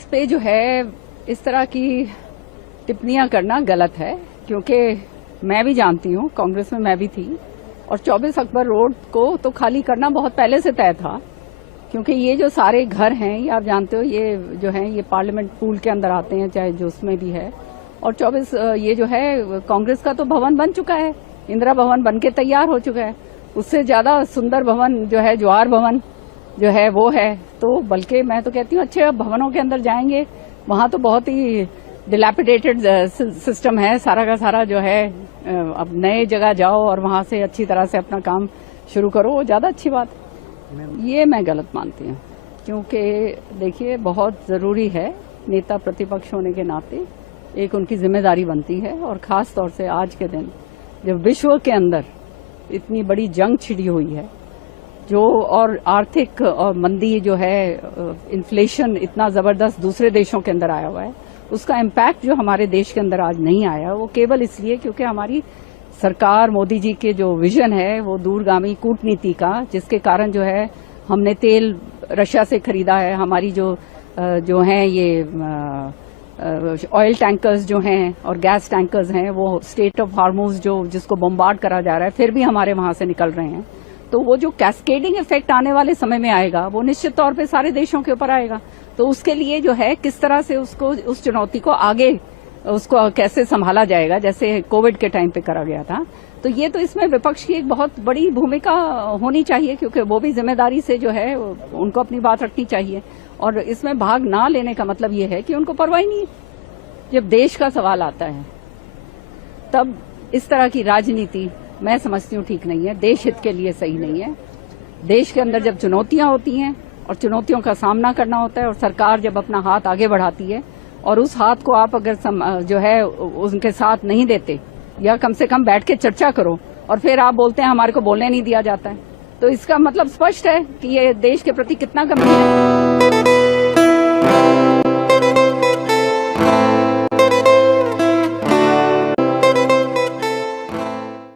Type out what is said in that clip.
कांग्रेस पे जो है इस तरह की टिप्पणियां करना गलत है, क्योंकि मैं भी जानती हूं, कांग्रेस में मैं भी थी और 24 अकबर रोड को तो खाली करना बहुत पहले से तय था, क्योंकि ये जो सारे घर हैं ये आप जानते हो, ये जो है ये पार्लियामेंट पूल के अंदर आते हैं, चाहे जो उसमें भी है। और 24 ये जो है कांग्रेस का तो भवन बन चुका है, इंदिरा भवन बन के तैयार हो चुका है। उससे ज्यादा सुंदर भवन जो है जवाहर भवन जो है वो है। तो बल्कि मैं तो कहती हूँ अच्छे भवनों के अंदर जाएंगे, वहां तो बहुत ही डिलैपिडेटेड सिस्टम है सारा का सारा जो है। अब नए जगह जाओ और वहां से अच्छी तरह से अपना काम शुरू करो, वो ज्यादा अच्छी बात है। ये मैं गलत मानती हूँ, क्योंकि देखिए बहुत जरूरी है नेता प्रतिपक्ष होने के नाते, एक उनकी जिम्मेदारी बनती है। और खास तौर से आज के दिन जब विश्व के अंदर इतनी बड़ी जंग छिड़ी हुई है, जो और आर्थिक और मंदी जो है, इन्फ्लेशन इतना जबरदस्त दूसरे देशों के अंदर आया हुआ है, उसका इम्पैक्ट जो हमारे देश के अंदर आज नहीं आया, वो केवल इसलिए क्योंकि हमारी सरकार, मोदी जी के जो विजन है वो दूरगामी कूटनीति का, जिसके कारण जो है हमने तेल रशिया से खरीदा है, हमारी जो हैं ये ऑयल टैंकर्स जो हैं और गैस टैंकर्स हैं वो स्टेट ऑफ हार्मोज जो जिसको बम्बार्ड करा जा रहा है, फिर भी हमारे वहां से निकल रहे हैं। तो वो जो कैस्केडिंग इफेक्ट आने वाले समय में आएगा वो निश्चित तौर पे सारे देशों के ऊपर आएगा। तो उसके लिए जो है किस तरह से उसको उस चुनौती को आगे उसको कैसे संभाला जाएगा, जैसे कोविड के टाइम पे करा गया था। तो ये तो इसमें विपक्ष की एक बहुत बड़ी भूमिका होनी चाहिए, क्योंकि वो भी जिम्मेदारी से जो है उनको अपनी बात रखनी चाहिए। और इसमें भाग ना लेने का मतलब ये है कि उनको परवाह नहीं है। जब देश का सवाल आता है तब इस तरह की राजनीति मैं समझती हूँ ठीक नहीं है, देश हित के लिए सही नहीं है। देश के अंदर जब चुनौतियां होती हैं और चुनौतियों का सामना करना होता है, और सरकार जब अपना हाथ आगे बढ़ाती है और उस हाथ को आप अगर जो है उनके साथ नहीं देते, या कम से कम बैठ के चर्चा करो, और फिर आप बोलते हैं हमारे को बोलने नहीं दिया जाता है, तो इसका मतलब स्पष्ट है कि ये देश के प्रति कितना गंभीर है।